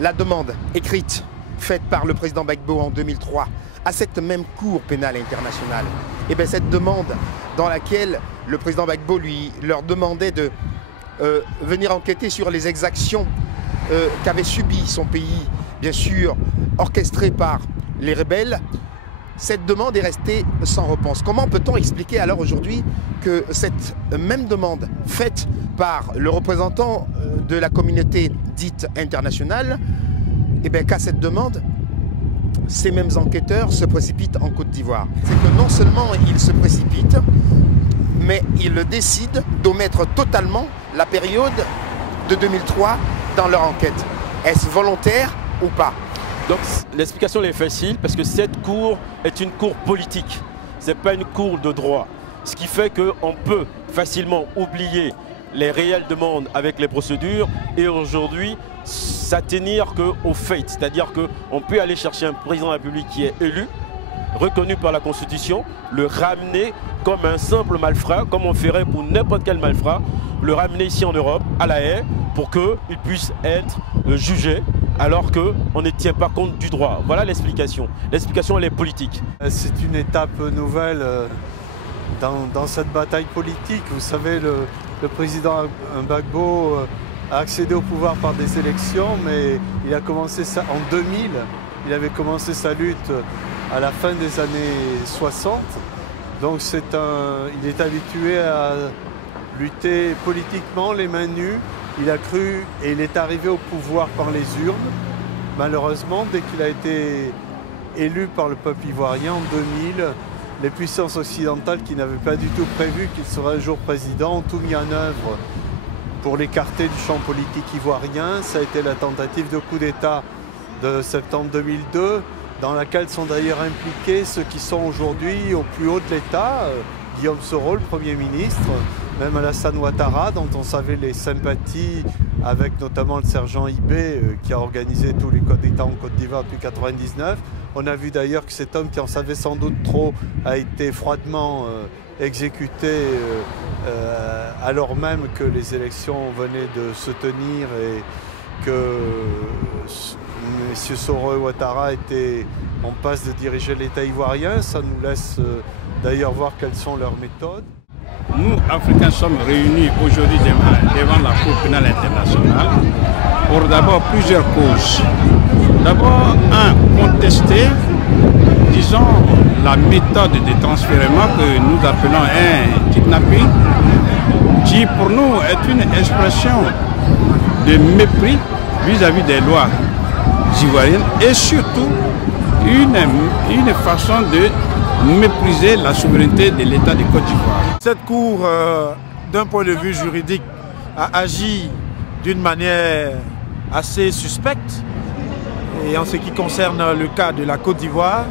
la demande écrite faite par le président Gbagbo en 2003 à cette même Cour pénale internationale. Et bien cette demande dans laquelle le président Gbagbo leur demandait de venir enquêter sur les exactions qu'avait subies son pays, bien sûr orchestrées par les rebelles, cette demande est restée sans réponse. Comment peut-on expliquer alors aujourd'hui que cette même demande faite par le représentant de la communauté dite internationale, et bien qu'à cette demande, ces mêmes enquêteurs se précipitent en Côte d'Ivoire? C'est que non seulement ils se précipitent, mais ils décident d'omettre totalement la période de 2003 dans leur enquête. Est-ce volontaire ou pas? Donc l'explication est facile parce que cette cour est une cour politique, ce n'est pas une cour de droit. Ce qui fait qu'on peut facilement oublier les réelles demandes avec les procédures et aujourd'hui s'attenir qu'au fait, c'est-à-dire qu'on peut aller chercher un président de la République qui est élu, reconnu par la Constitution, le ramener comme un simple malfrat, comme on ferait pour n'importe quel malfrat, le ramener ici en Europe, à La Haye, pour qu'il puisse être jugé, alors qu'on ne tient pas compte du droit. Voilà l'explication. L'explication, elle est politique. C'est une étape nouvelle dans cette bataille politique. Vous savez, le président Gbagbo a accédé au pouvoir par des élections, mais il a commencé ça en 2000. Il avait commencé sa lutte à la fin des années 60. Donc il est habitué à lutter politiquement, les mains nues. Il a cru et il est arrivé au pouvoir par les urnes. Malheureusement, dès qu'il a été élu par le peuple ivoirien en 2000, les puissances occidentales qui n'avaient pas du tout prévu qu'il serait un jour président ont tout mis en œuvre pour l'écarter du champ politique ivoirien. Ça a été la tentative de coup d'État de septembre 2002, dans laquelle sont d'ailleurs impliqués ceux qui sont aujourd'hui au plus haut de l'État, Guillaume Soro, le Premier ministre, même Alassane Ouattara, dont on savait les sympathies avec notamment le sergent Ibé, qui a organisé tous les coups d'État en Côte d'Ivoire depuis 1999. On a vu d'ailleurs que cet homme qui en savait sans doute trop a été froidement exécuté alors même que les élections venaient de se tenir et que M. Soro et Ouattara étaient en passe de diriger l'État ivoirien. Ça nous laisse d'ailleurs voir quelles sont leurs méthodes. Nous, Africains, sommes réunis aujourd'hui devant la Cour pénale internationale pour d'abord plusieurs causes. D'abord, contester, disons, la méthode de transfèrement que nous appelons un kidnapping, qui pour nous est une expression de mépris vis-à-vis des lois ivoiriennes et surtout une façon de mépriser la souveraineté de l'État de Côte d'Ivoire. Cette cour, d'un point de vue juridique, a agi d'une manière assez suspecte. Et en ce qui concerne le cas de la Côte d'Ivoire,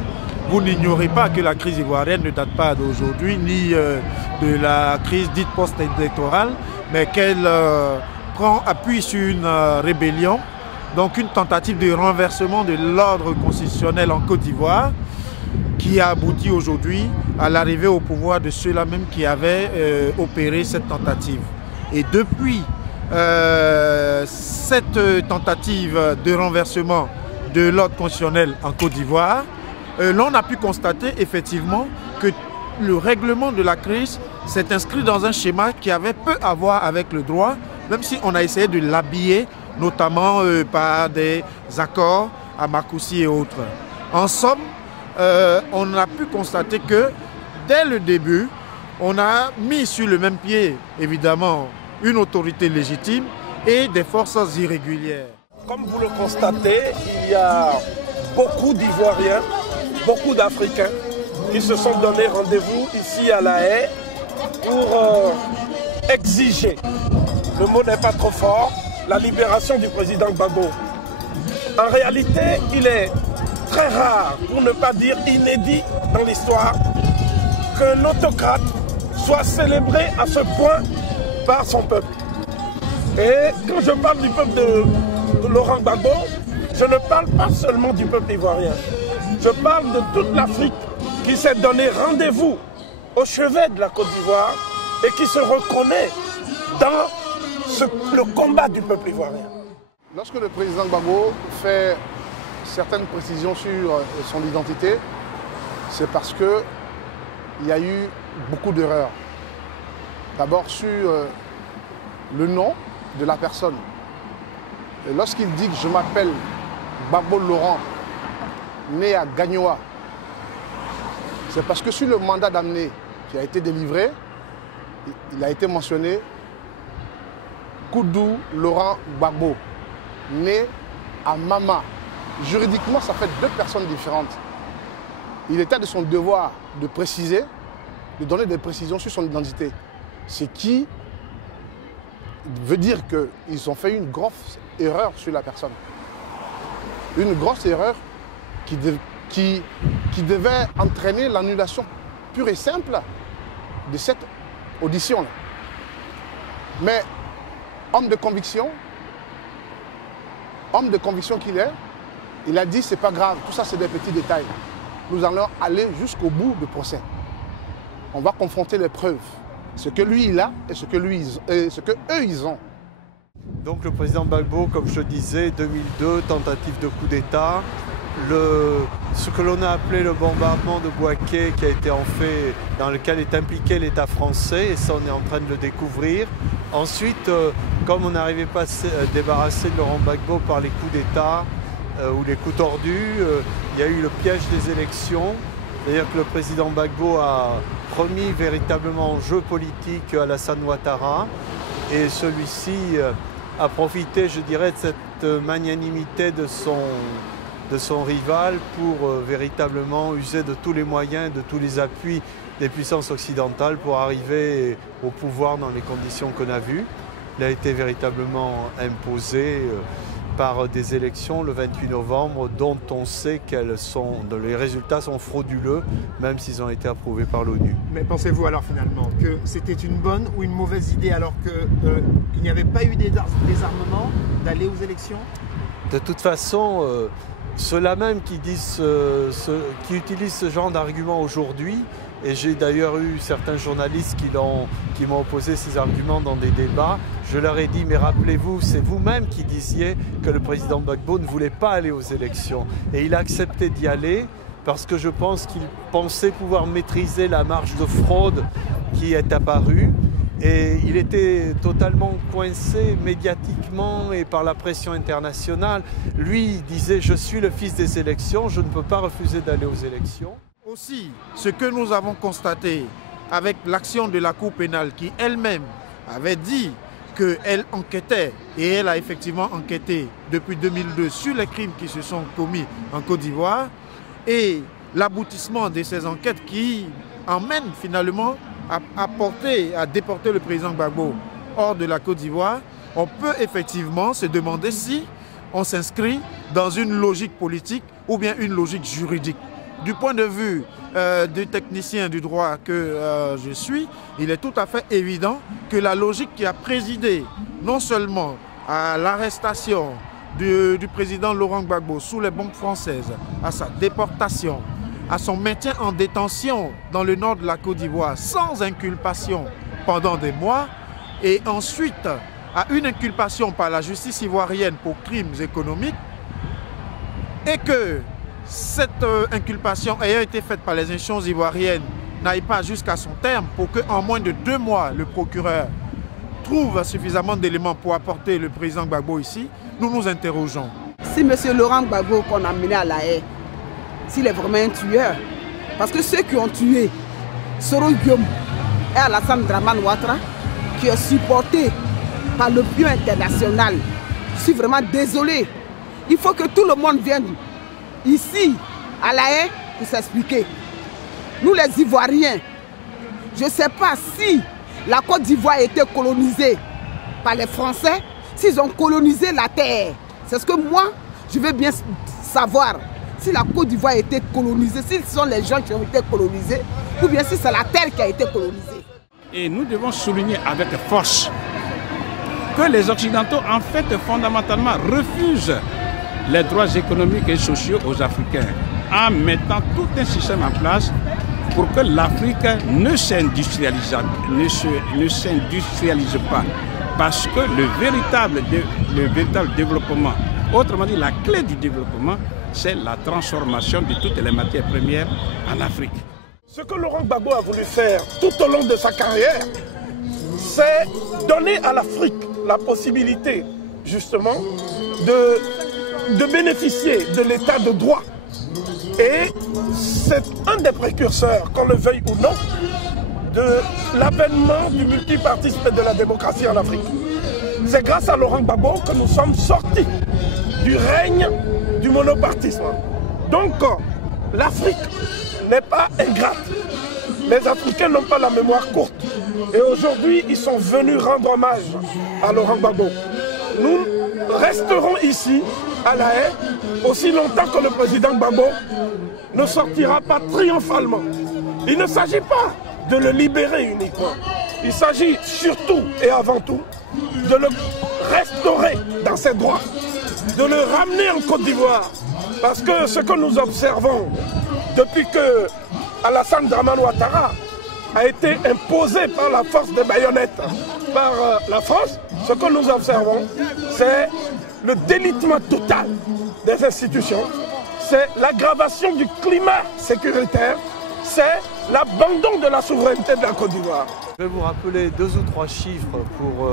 vous n'ignorez pas que la crise ivoirienne ne date pas d'aujourd'hui, ni de la crise dite post-électorale, mais qu'elle prend appui sur une rébellion, donc une tentative de renversement de l'ordre constitutionnel en Côte d'Ivoire, qui a abouti aujourd'hui à l'arrivée au pouvoir de ceux-là même qui avaient opéré cette tentative. Et depuis cette tentative de renversement de l'ordre constitutionnel en Côte d'Ivoire, l'on a pu constater effectivement que le règlement de la crise s'est inscrit dans un schéma qui avait peu à voir avec le droit, même si on a essayé de l'habiller, notamment par des accords à Marcoussis et autres. En somme, on a pu constater que dès le début, on a mis sur le même pied, évidemment, une autorité légitime et des forces irrégulières. Comme vous le constatez, il y a beaucoup d'Ivoiriens, beaucoup d'Africains qui se sont donné rendez-vous ici à La Haye pour exiger, le mot n'est pas trop fort, la libération du président Gbagbo. En réalité, il est très rare, pour ne pas dire inédit dans l'histoire, qu'un autocrate soit célébré à ce point par son peuple. Et quand je parle du peuple de Laurent Gbagbo, je ne parle pas seulement du peuple ivoirien. Je parle de toute l'Afrique qui s'est donné rendez-vous au chevet de la Côte d'Ivoire et qui se reconnaît dans le combat du peuple ivoirien. Lorsque le président Gbagbo fait certaines précisions sur son identité, c'est parce qu'il y a eu beaucoup d'erreurs. D'abord sur le nom de la personne. Lorsqu'il dit que je m'appelle Gbagbo Laurent, né à Gagnoa, c'est parce que sur le mandat d'amener qui a été délivré, il a été mentionné Koudou Laurent Gbagbo, né à Mama. Juridiquement, ça fait deux personnes différentes. Il était de son devoir de préciser, de donner des précisions sur son identité. Ce qui veut dire qu'ils ont fait une grosse erreur sur la personne. Une grosse erreur qui devait entraîner l'annulation pure et simple de cette audition-là. Mais homme de conviction qu'il est, il a dit c'est pas grave, tout ça c'est des petits détails. Nous allons aller jusqu'au bout du procès. On va confronter les preuves, ce que lui il a et ce que eux ils ont. Donc le président Gbagbo, comme je disais, 2002, tentative de coup d'État. Ce que l'on a appelé le bombardement de Bouaké, qui a été en fait, dans lequel est impliqué l'État français, et ça on est en train de le découvrir. Ensuite, comme on n'arrivait pas à se débarrasser de Laurent Gbagbo par les coups d'État ou les coups tordus, il y a eu le piège des élections, c'est-à-dire que le président Gbagbo a remis véritablement en jeu politique Alassane Ouattara, et celui-ci a profité, je dirais, de cette magnanimité de son rival pour véritablement user de tous les moyens, de tous les appuis des puissances occidentales pour arriver au pouvoir dans les conditions qu'on a vues. Il a été véritablement imposé par des élections le 28 novembre dont on sait dont les résultats sont frauduleux, même s'ils ont été approuvés par l'ONU. Mais pensez-vous alors finalement que c'était une bonne ou une mauvaise idée alors qu'il n'y avait pas eu désarmement d'aller aux élections? De toute façon, ceux-là même qui utilisent ce genre d'arguments aujourd'hui, et j'ai d'ailleurs eu certains journalistes qui m'ont opposé ces arguments dans des débats, je leur ai dit, mais rappelez-vous, c'est vous-même qui disiez que le président Gbagbo ne voulait pas aller aux élections. Et il a accepté d'y aller parce que je pense qu'il pensait pouvoir maîtriser la marge de fraude qui est apparue. Et il était totalement coincé médiatiquement et par la pression internationale. Lui, il disait, je suis le fils des élections, je ne peux pas refuser d'aller aux élections. Aussi, ce que nous avons constaté avec l'action de la Cour pénale qui elle-même avait dit qu'elle enquêtait, et elle a effectivement enquêté depuis 2002 sur les crimes qui se sont commis en Côte d'Ivoire, et l'aboutissement de ces enquêtes qui emmènent finalement à déporter le président Gbagbo hors de la Côte d'Ivoire, on peut effectivement se demander si on s'inscrit dans une logique politique ou bien une logique juridique. Du point de vue du technicien du droit que je suis, il est tout à fait évident que la logique qui a présidé non seulement à l'arrestation du président Laurent Gbagbo sous les bombes françaises, à sa déportation, à son maintien en détention dans le nord de la Côte d'Ivoire sans inculpation pendant des mois, et ensuite à une inculpation par la justice ivoirienne pour crimes économiques, et que cette inculpation ayant été faite par les institutions ivoiriennes n'aille pas jusqu'à son terme pour qu'en moins de 2 mois, le procureur trouve suffisamment d'éléments pour apporter le président Gbagbo ici, nous nous interrogeons. Si M. Laurent Gbagbo qu'on a mené à La Haye, s'il est vraiment un tueur, parce que ceux qui ont tué Soro Guillaume et Alassane Dramane Ouattara, qui est supporté par l'opinion internationale, je suis vraiment désolé. Il faut que tout le monde vienne ici, à La Haye, pour s'expliquer. Nous les Ivoiriens, je ne sais pas si la Côte d'Ivoire a été colonisée par les Français, s'ils ont colonisé la terre. C'est ce que moi, je veux bien savoir. Si la Côte d'Ivoire a été colonisée, si ce sont les gens qui ont été colonisés, ou bien si c'est la terre qui a été colonisée. Et nous devons souligner avec force que les Occidentaux, en fait, fondamentalement, refusent les droits économiques et sociaux aux Africains en mettant tout un système en place pour que l'Afrique ne s'industrialise pas. parce que le véritable développement, autrement dit la clé du développement, c'est la transformation de toutes les matières premières en Afrique. Ce que Laurent Gbagbo a voulu faire tout au long de sa carrière, c'est donner à l'Afrique la possibilité justement de bénéficier de l'état de droit. Et c'est un des précurseurs, qu'on le veuille ou non, de l'avènement du multipartisme et de la démocratie en Afrique. C'est grâce à Laurent Gbagbo que nous sommes sortis du règne du monopartisme. Donc l'Afrique n'est pas ingrate. Les Africains n'ont pas la mémoire courte. Et aujourd'hui, ils sont venus rendre hommage à Laurent Gbagbo. Nous resterons ici, à La Haye, aussi longtemps que le président Gbagbo ne sortira pas triomphalement. Il ne s'agit pas de le libérer uniquement. Il s'agit surtout et avant tout de le restaurer dans ses droits, de le ramener en Côte d'Ivoire. Parce que ce que nous observons depuis que Alassane Dramane Ouattara a été imposé par la force des baïonnettes par la France, ce que nous observons, c'est le délitement total des institutions, c'est l'aggravation du climat sécuritaire, c'est l'abandon de la souveraineté de la Côte d'Ivoire. Je vais vous rappeler 2 ou 3 chiffres pour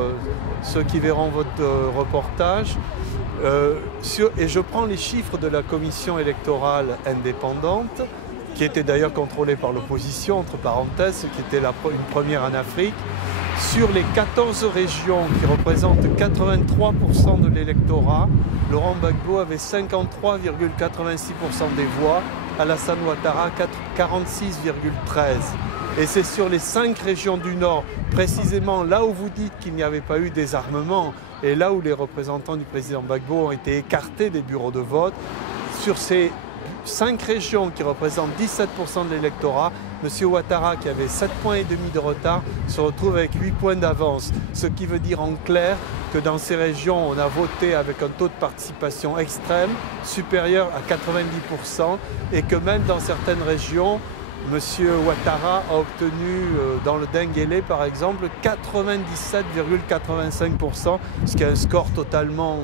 ceux qui verront votre reportage. Et je prends les chiffres de la commission électorale indépendante, qui était d'ailleurs contrôlée par l'opposition, entre parenthèses, qui était une première en Afrique. Sur les 14 régions qui représentent 83% de l'électorat, Laurent Gbagbo avait 53,86% des voix, Alassane Ouattara 46,13%. Et c'est sur les 5 régions du Nord, précisément là où vous dites qu'il n'y avait pas eu désarmement et là où les représentants du président Gbagbo ont été écartés des bureaux de vote, sur ces 5 régions qui représentent 17% de l'électorat, M. Ouattara, qui avait 7,5 points de retard, se retrouve avec 8 points d'avance. Ce qui veut dire en clair que dans ces régions, on a voté avec un taux de participation extrême, supérieur à 90%, et que même dans certaines régions, M. Ouattara a obtenu, dans le Denguélé par exemple, 97,85%, ce qui est un score totalement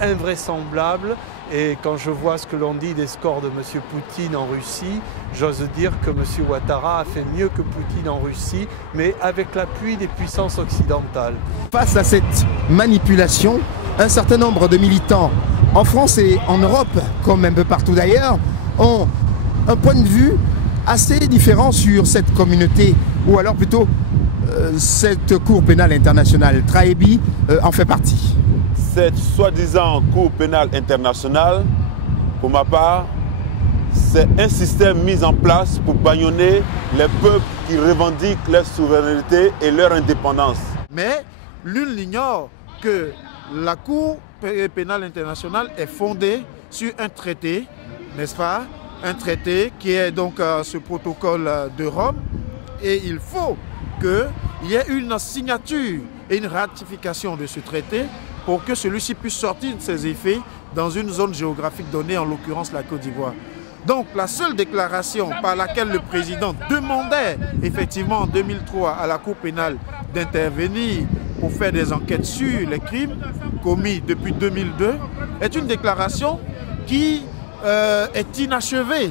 invraisemblable. Et quand je vois ce que l'on dit des scores de M. Poutine en Russie, j'ose dire que M. Ouattara a fait mieux que Poutine en Russie, mais avec l'appui des puissances occidentales. Face à cette manipulation, un certain nombre de militants en France et en Europe, comme un peu partout d'ailleurs, ont un point de vue assez différent sur cette communauté, ou alors plutôt cette Cour pénale internationale. Trahébi en fait partie. Cette soi-disant Cour pénale internationale, pour ma part, c'est un système mis en place pour bâillonner les peuples qui revendiquent leur souveraineté et leur indépendance. Mais l'une l'ignore que la Cour pénale internationale est fondée sur un traité, n'est-ce pas? Un traité qui est donc ce protocole de Rome, et il faut qu'il y ait une signature et une ratification de ce traité pour que celui-ci puisse sortir de ses effets dans une zone géographique donnée, en l'occurrence la Côte d'Ivoire. Donc la seule déclaration par laquelle le président demandait effectivement en 2003 à la Cour pénale d'intervenir pour faire des enquêtes sur les crimes commis depuis 2002 est une déclaration qui est inachevée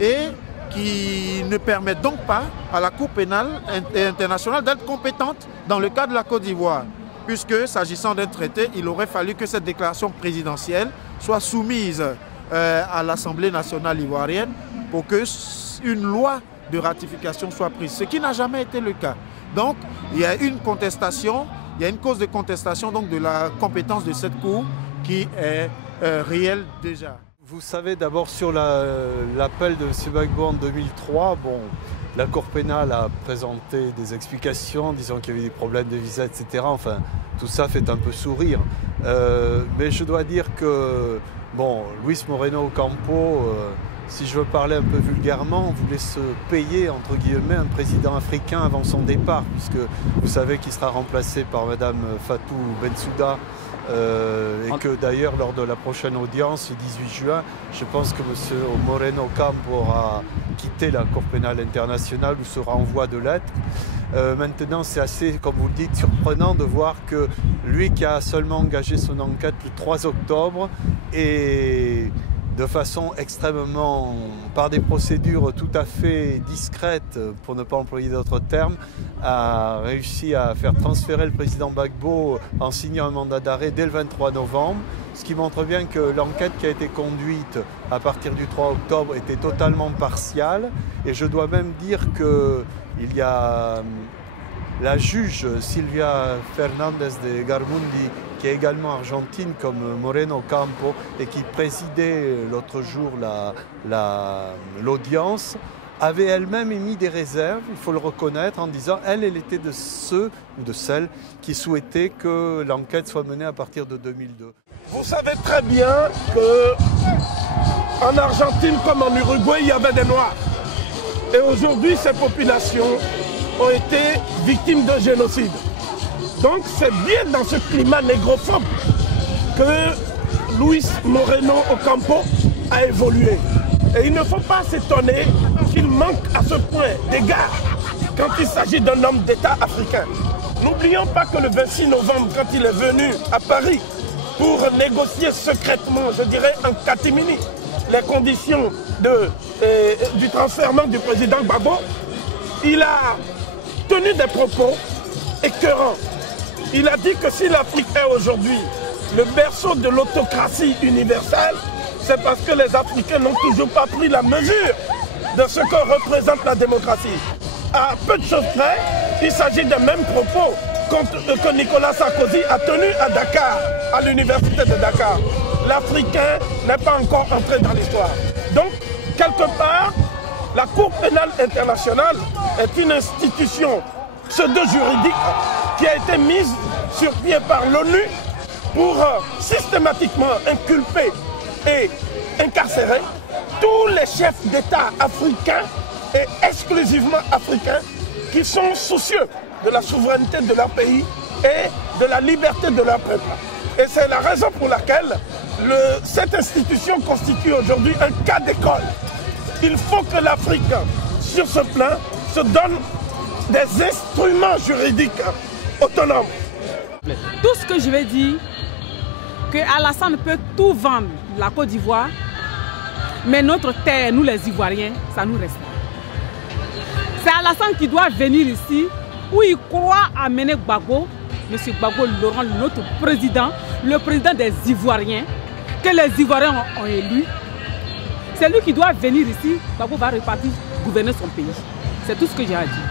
et qui ne permet donc pas à la Cour pénale internationale d'être compétente dans le cas de la Côte d'Ivoire. Puisque, s'agissant d'un traité, il aurait fallu que cette déclaration présidentielle soit soumise à l'Assemblée nationale ivoirienne pour qu'une loi de ratification soit prise, ce qui n'a jamais été le cas. Donc, il y a une contestation, il y a une cause de contestation donc, de la compétence de cette Cour qui est réelle déjà. Vous savez, d'abord sur l'appel de M. Gbagbo en 2003, bon, la Cour pénale a présenté des explications, disant qu'il y avait des problèmes de visa, etc. Enfin, tout ça fait un peu sourire. Mais je dois dire que, bon, Luis Moreno Ocampo si je veux parler un peu vulgairement, voulait se payer, entre guillemets, un président africain avant son départ, puisque vous savez qu'il sera remplacé par Mme Fatou Bensouda, et que d'ailleurs, lors de la prochaine audience, le 18 juin, je pense que M. Moreno Ocampo aura quitté la Cour pénale internationale ou sera en voie de l'être. Maintenant, c'est assez, comme vous le dites, surprenant de voir que lui qui a seulement engagé son enquête le 3 octobre et de façon extrêmement, par des procédures tout à fait discrètes, pour ne pas employer d'autres termes, a réussi à faire transférer le président Gbagbo en signant un mandat d'arrêt dès le 23 novembre, ce qui montre bien que l'enquête qui a été conduite à partir du 3 octobre était totalement partiale. Et je dois même dire qu'il y a la juge Silvia Fernandez de Garmundi, qui est également argentine comme Moreno Ocampo et qui présidait l'autre jour l'audience, avait elle-même émis des réserves, il faut le reconnaître, en disant elle était de ceux ou de celles qui souhaitaient que l'enquête soit menée à partir de 2002. Vous savez très bien qu'en Argentine comme en Uruguay, il y avait des Noirs. Et aujourd'hui, ces populations ont été victimes de génocide. Donc c'est bien dans ce climat négrophobe que Luis Moreno Ocampo a évolué. Et il ne faut pas s'étonner qu'il manque à ce point d'égard quand il s'agit d'un homme d'État africain. N'oublions pas que le 26 novembre, quand il est venu à Paris pour négocier secrètement, je dirais en catimini, les conditions du transfèrement du président Gbagbo, il a tenu des propos écœurants. Il a dit que si l'Afrique est aujourd'hui le berceau de l'autocratie universelle, c'est parce que les Africains n'ont toujours pas pris la mesure de ce que représente la démocratie. À peu de choses près, il s'agit des mêmes propos que Nicolas Sarkozy a tenus à Dakar, à l'université de Dakar. L'Africain n'est pas encore entré dans l'histoire. Donc, quelque part, la Cour pénale internationale est une institution pseudo-juridique qui a été mise sur pied par l'ONU pour systématiquement inculper et incarcérer tous les chefs d'État africains et exclusivement africains qui sont soucieux de la souveraineté de leur pays et de la liberté de leur peuple. Et c'est la raison pour laquelle cette institution constitue aujourd'hui un cas d'école. Il faut que l'Afrique, sur ce plan, se donne des instruments juridiques autonomes. Tout ce que je vais dire, que Alassane peut tout vendre, la Côte d'Ivoire, mais notre terre, nous les Ivoiriens, ça nous reste. C'est Alassane qui doit venir ici, où il croit amener Gbagbo, M. Gbagbo Laurent, notre président, le président des Ivoiriens, que les Ivoiriens ont élu. C'est lui qui doit venir ici, Gbagbo va repartir gouverner son pays. C'est tout ce que j'ai à dire.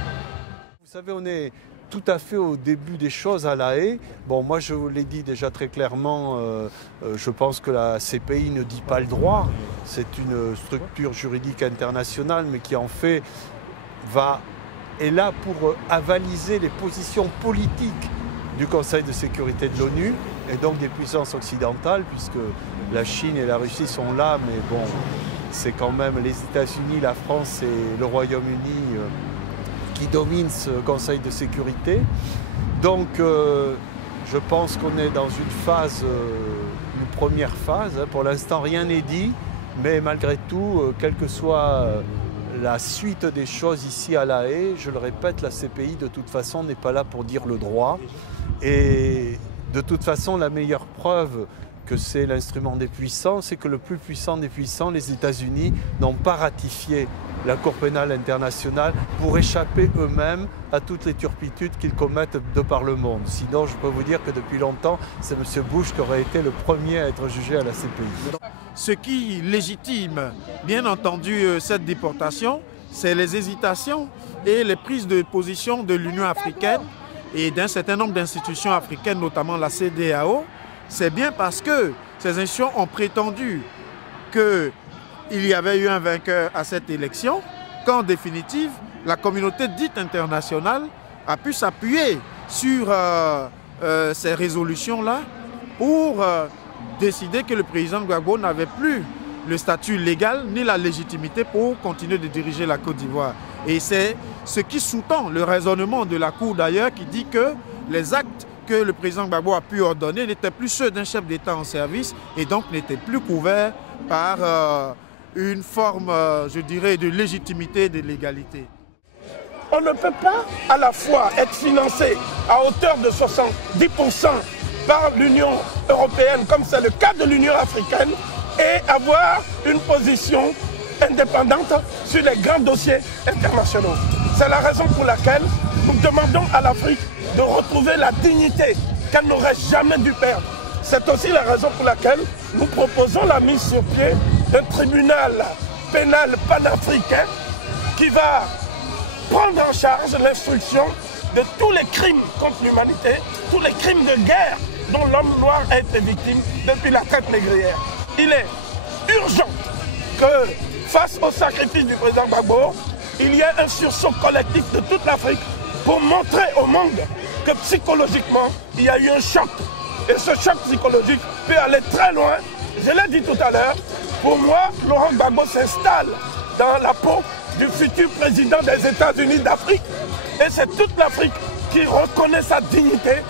Vous savez, on est tout à fait au début des choses à La Haye. Bon, moi je vous l'ai dit déjà très clairement, je pense que la CPI ne dit pas le droit. C'est une structure juridique internationale, mais qui en fait est là pour avaliser les positions politiques du Conseil de sécurité de l'ONU et donc des puissances occidentales, puisque la Chine et la Russie sont là, mais bon, c'est quand même les États-Unis, la France et le Royaume-Uni qui dominent ce Conseil de sécurité. Donc je pense qu'on est dans une phase, une première phase. Pour l'instant, rien n'est dit, mais malgré tout, quelle que soit la suite des choses ici à La Haye, je le répète, la CPI de toute façon n'est pas là pour dire le droit. Et de toute façon, la meilleure preuve que c'est l'instrument des puissants, c'est que le plus puissant des puissants, les États-Unis, n'ont pas ratifié la Cour pénale internationale pour échapper eux-mêmes à toutes les turpitudes qu'ils commettent de par le monde. Sinon, je peux vous dire que depuis longtemps, c'est M. Bush qui aurait été le premier à être jugé à la CPI. Ce qui légitime, bien entendu, cette déportation, c'est les hésitations et les prises de position de l'Union africaine et d'un certain nombre d'institutions africaines, notamment la CEDEAO. C'est bien parce que ces institutions ont prétendu qu'il y avait eu un vainqueur à cette élection, qu'en définitive, la communauté dite internationale a pu s'appuyer sur ces résolutions-là pour décider que le président Gbagbo n'avait plus le statut légal ni la légitimité pour continuer de diriger la Côte d'Ivoire. Et c'est ce qui sous-tend le raisonnement de la Cour d'ailleurs qui dit que les actes que le président Gbagbo a pu ordonner n'étaient plus ceux d'un chef d'État en service et donc n'étaient plus couverts par une forme, je dirais, de légitimité et de légalité. On ne peut pas à la fois être financé à hauteur de 70% par l'Union européenne, comme c'est le cas de l'Union africaine, et avoir une position indépendante sur les grands dossiers internationaux. C'est la raison pour laquelle nous demandons à l'Afrique de retrouver la dignité qu'elle n'aurait jamais dû perdre. C'est aussi la raison pour laquelle nous proposons la mise sur pied d'un tribunal pénal panafricain qui va prendre en charge l'instruction de tous les crimes contre l'humanité, tous les crimes de guerre dont l'homme noir a été victime depuis la traite négrière. Il est urgent que, face au sacrifice du président Gbagbo, il y ait un sursaut collectif de toute l'Afrique pour montrer au monde que psychologiquement, il y a eu un choc. Et ce choc psychologique peut aller très loin. Je l'ai dit tout à l'heure, pour moi, Laurent Gbagbo s'installe dans la peau du futur président des États-Unis d'Afrique. Et c'est toute l'Afrique qui reconnaît sa dignité,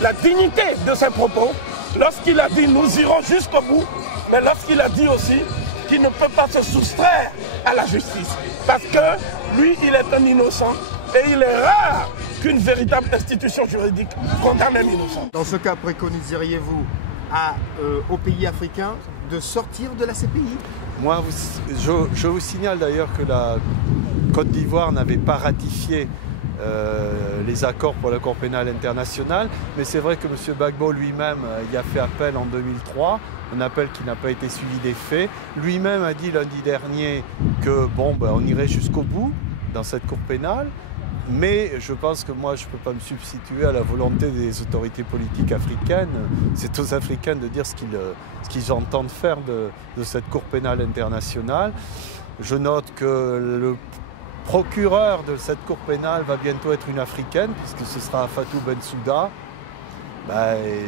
la dignité de ses propos, lorsqu'il a dit nous irons jusqu'au bout, mais lorsqu'il a dit aussi qu'il ne peut pas se soustraire à la justice. Parce que lui, il est un innocent et il est rare qu'une véritable institution juridique condamne un innocent. Dans ce cas, préconiseriez-vous aux pays africains de sortir de la CPI? Moi, je vous signale d'ailleurs que la Côte d'Ivoire n'avait pas ratifié les accords pour la Cour pénale internationale, mais c'est vrai que M. Gbagbo lui-même y a fait appel en 2003, un appel qui n'a pas été suivi des faits. Lui-même a dit lundi dernier que bon, on irait jusqu'au bout dans cette Cour pénale, mais je pense que moi je ne peux pas me substituer à la volonté des autorités politiques africaines. C'est aux Africains de dire ce qu'ils entendent faire de cette Cour pénale internationale. Je note que le procureur de cette Cour pénale va bientôt être une Africaine, puisque ce sera Fatou Bensouda.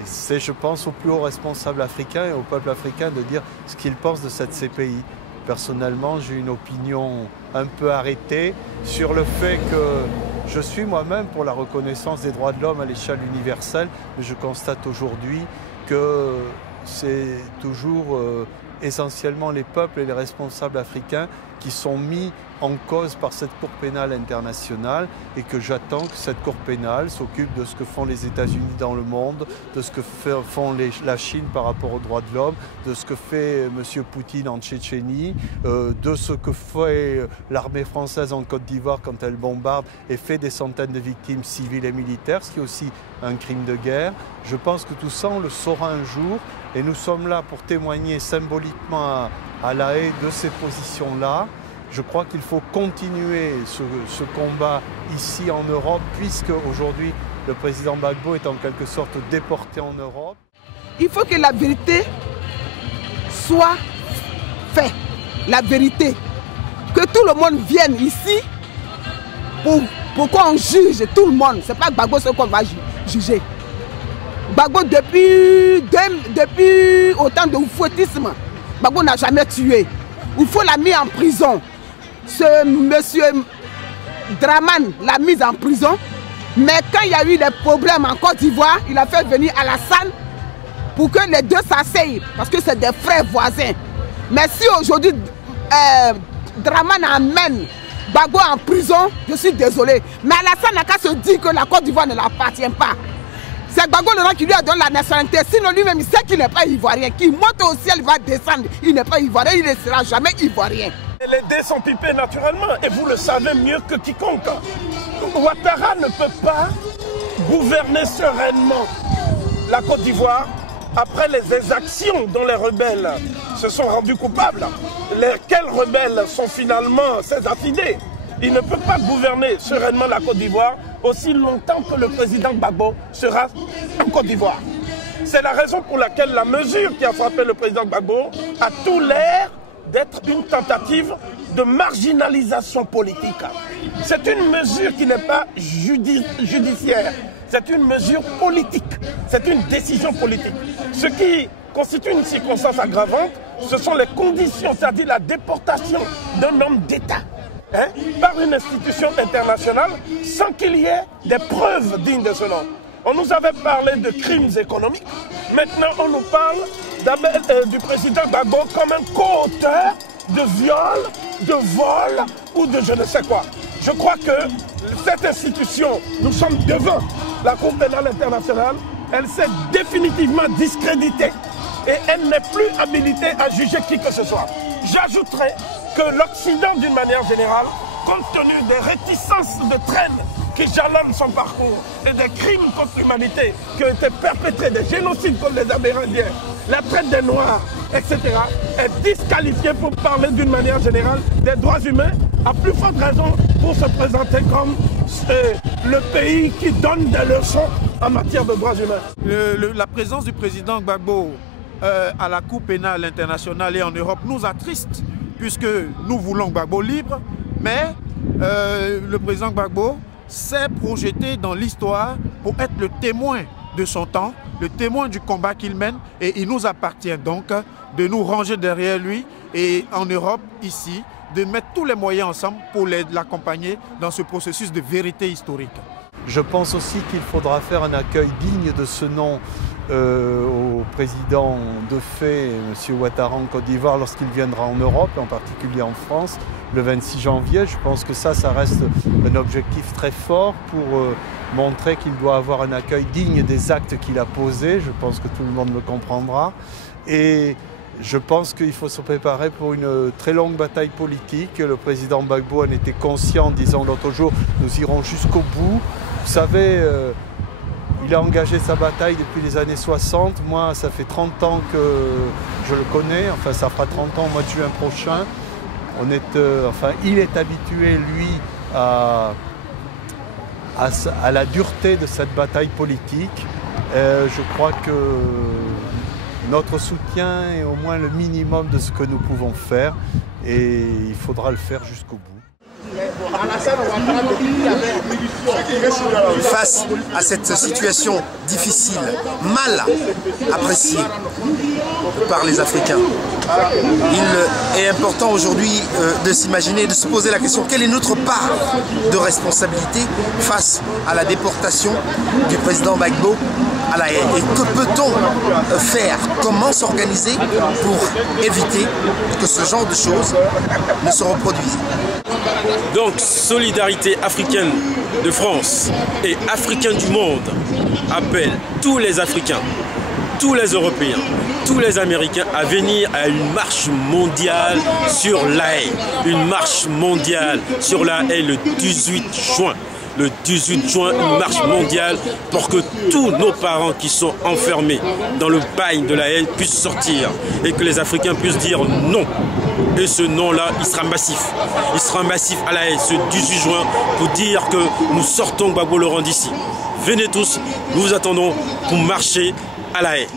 C'est, je pense, aux plus hauts responsables africains et au peuple africain de dire ce qu'ils pensent de cette CPI. Personnellement, j'ai une opinion un peu arrêtée sur le fait que je suis moi-même pour la reconnaissance des droits de l'homme à l'échelle universelle, mais je constate aujourd'hui que c'est toujours essentiellement les peuples et les responsables africains qui sont mis en cause par cette Cour pénale internationale et que j'attends que cette Cour pénale s'occupe de ce que font les États-Unis dans le monde, de ce que font la Chine par rapport aux droits de l'homme, de ce que fait M. Poutine en Tchétchénie, de ce que fait l'armée française en Côte d'Ivoire quand elle bombarde et fait des centaines de victimes civiles et militaires, ce qui est aussi un crime de guerre. Je pense que tout ça, on le saura un jour et nous sommes là pour témoigner symboliquement à La Haye de ces positions-là. Je crois qu'il faut continuer ce combat ici en Europe, puisque aujourd'hui le président Gbagbo est en quelque sorte déporté en Europe. Il faut que la vérité soit faite, la vérité. Que tout le monde vienne ici pour qu'on juge tout le monde. Ce n'est pas Gbagbo ce qu'on va juger. Gbagbo, depuis autant de fouettisme, Gbagbo n'a jamais tué. Il faut la mettre en prison. Ce monsieur Dramane l'a mis en prison, mais quand il y a eu des problèmes en Côte d'Ivoire, il a fait venir Alassane pour que les deux s'asseyent, parce que c'est des frères voisins. Mais si aujourd'hui Dramane amène Gbagbo en prison, je suis désolé. Mais Alassane n'a qu'à se dire que la Côte d'Ivoire ne l'appartient pas. C'est Gbagbo Laurent qui lui a donné la nationalité. Sinon lui-même, il sait qu'il n'est pas ivoirien. Qu'il monte au ciel, il va descendre. Il n'est pas ivoirien, il ne sera jamais ivoirien. Les dés sont pipés naturellement, et vous le savez mieux que quiconque. Ouattara ne peut pas gouverner sereinement la Côte d'Ivoire après les exactions dont les rebelles se sont rendus coupables. Lesquels rebelles sont finalement ses affidés. Il ne peut pas gouverner sereinement la Côte d'Ivoire aussi longtemps que le président Gbagbo sera en Côte d'Ivoire. C'est la raison pour laquelle la mesure qui a frappé le président Gbagbo a tout l'air d'être une tentative de marginalisation politique. C'est une mesure qui n'est pas judiciaire, c'est une mesure politique, c'est une décision politique. Ce qui constitue une circonstance aggravante ce sont les conditions, c'est-à-dire la déportation d'un homme d'État par une institution internationale sans qu'il y ait des preuves dignes de ce nom. On nous avait parlé de crimes économiques. Maintenant, on nous parle du président Gbagbo comme un co-auteur de viol, de vol ou de je ne sais quoi. Je crois que cette institution, nous sommes devant la Cour pénale internationale, elle s'est définitivement discréditée et elle n'est plus habilitée à juger qui que ce soit. J'ajouterai que l'Occident, d'une manière générale, compte tenu des réticences de traîne qui jalonnent son parcours et des crimes contre l'humanité qui ont été perpétrés, des génocides contre les Amérindiens, la traite des Noirs, etc., est disqualifié pour parler d'une manière générale des droits humains, à plus forte raison pour se présenter comme le pays qui donne des leçons en matière de droits humains. La présence du président Gbagbo à la Cour pénale internationale et en Europe nous attriste, puisque nous voulons Gbagbo libre, mais le président Gbagbo s'est projeté dans l'histoire pour être le témoin de son temps, le témoin du combat qu'il mène, et il nous appartient donc de nous ranger derrière lui et en Europe, ici, de mettre tous les moyens ensemble pour l'accompagner dans ce processus de vérité historique. Je pense aussi qu'il faudra faire un accueil digne de ce nom au président de fait, M. Ouattara en Côte d'Ivoire, lorsqu'il viendra en Europe, en particulier en France, le 26 janvier. Je pense que ça reste un objectif très fort pour montrer qu'il doit avoir un accueil digne des actes qu'il a posés. Je pense que tout le monde le comprendra. Et je pense qu'il faut se préparer pour une très longue bataille politique. Le président Gbagbo en était conscient, disant l'autre jour, nous irons jusqu'au bout. Vous savez, il a engagé sa bataille depuis les années 60. Moi, ça fait 30 ans que je le connais. Enfin, ça fera 30 ans au mois de juin prochain. Il est habitué, lui, à la dureté de cette bataille politique. Je crois que notre soutien est au moins le minimum de ce que nous pouvons faire et il faudra le faire jusqu'au bout. Face à cette situation difficile, mal appréciée par les Africains, il est important aujourd'hui de s'imaginer, de se poser la question, quelle est notre part de responsabilité face à la déportation du président Gbagbo à La Haye? Et que peut-on faire? Comment s'organiser pour éviter que ce genre de choses ne se reproduisent? Donc, solidarité africaine de France et africaine du monde appelle tous les Africains, tous les Européens, tous les Américains à venir à une marche mondiale sur La Haye. Une marche mondiale sur La Haye le 18 juin. Le 18 juin, une marche mondiale pour que tous nos parents qui sont enfermés dans le bail de La Haye puissent sortir et que les Africains puissent dire non. Et ce non-là, il sera massif. Il sera massif à La Haye ce 18 juin pour dire que nous sortons Gbagbo Laurent d'ici. Venez tous, nous vous attendons pour marcher à La Haye.